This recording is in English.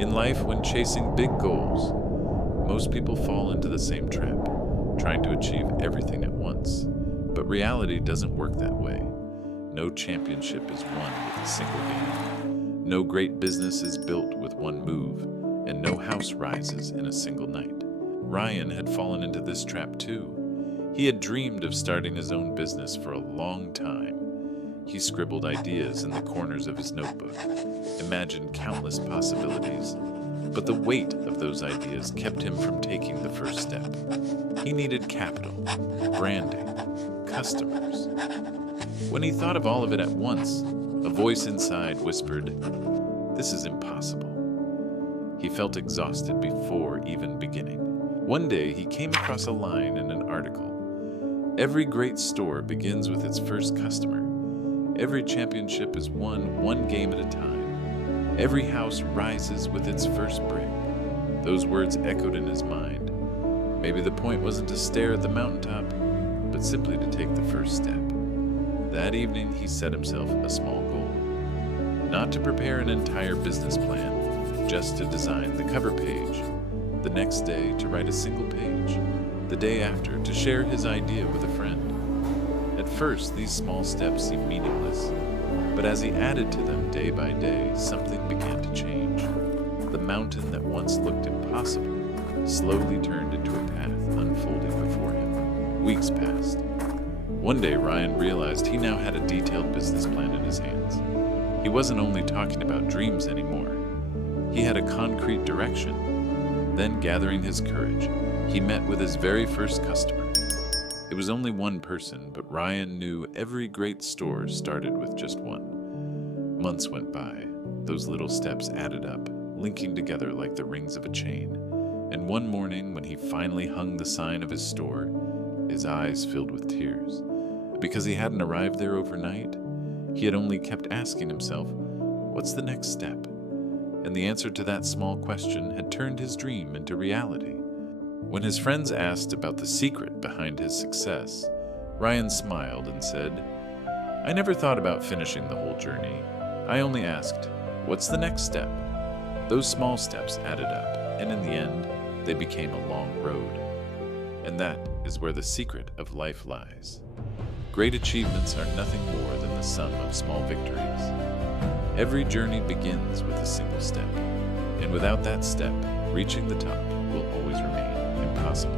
In life, when chasing big goals, most people fall into the same trap, trying to achieve everything at once. But reality doesn't work that way. No championship is won with a single game. No great business is built with one move, and no house rises in a single night. Ryan had fallen into this trap too. He had dreamed of starting his own business for a long time. He scribbled ideas in the corners of his notebook, imagined countless possibilities, but the weight of those ideas kept him from taking the first step. He needed capital, branding, customers. When he thought of all of it at once, a voice inside whispered, "This is impossible." He felt exhausted before even beginning. One day, he came across a line in an article. Every great store begins with its first customer. Every championship is won one game at a time. Every house rises with its first brick. Those words echoed in his mind. Maybe the point wasn't to stare at the mountaintop, but simply to take the first step. That evening, he set himself a small goal. Not to prepare an entire business plan, just to design the cover page. The next day, to write a single page. The day after, to share his idea with a friend. At first, these small steps seemed meaningless, but as he added to them day by day, something began to change. The mountain that once looked impossible slowly turned into a path unfolding before him. Weeks passed. One day, Ryan realized he now had a detailed business plan in his hands. He wasn't only talking about dreams anymore. He had a concrete direction. Then, gathering his courage, he met with his very first customer. It was only one person, but Ryan knew every great store started with just one. Months went by. Those little steps added up, linking together like the rings of a chain. And one morning, when he finally hung the sign of his store, his eyes filled with tears. Because he hadn't arrived there overnight, he had only kept asking himself, "What's the next step?" And the answer to that small question had turned his dream into reality. When his friends asked about the secret behind his success, Ryan smiled and said, "I never thought about finishing the whole journey. I only asked, what's the next step?" Those small steps added up, and in the end, they became a long road. And that is where the secret of life lies. Great achievements are nothing more than the sum of small victories. Every journey begins with a single step, and without that step, reaching the top will always remain impossible.